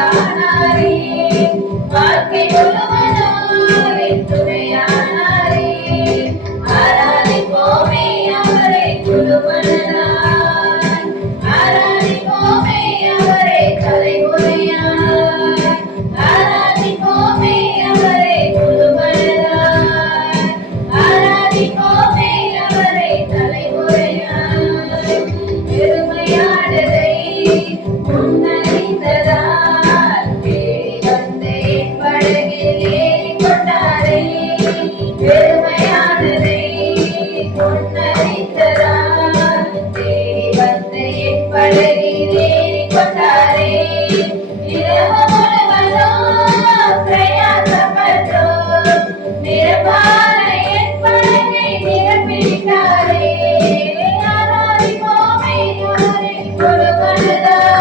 துணையானாரே வாழ்க்கை முழுவதும் என் துணையானாரே ஆராதிப்போமே அவரை குழுமனதாய் ஆராதிப்போமே அவரை தலைமுறையாய் ஆராதிப்போமே அவரை குழுமனதாய் ஆராதிப்போமே அவரை தலைமுறையாய் பெருமையானதை முன்னறிந்ததால் தேடி வந்து என் படகில் ஏறிக்கொண்டாரே பெருமையானதை முன்னறிந்ததால் தேடி வந்து என் படகில் ஏறிக்கொண்டாரே இரவு முழுவதும் பிரயாசப்பட்டோம் நிரப்பான என் படகை நிரப்பிட்டாரே ஆராதிப்போமே அவரை குழுமனதாய்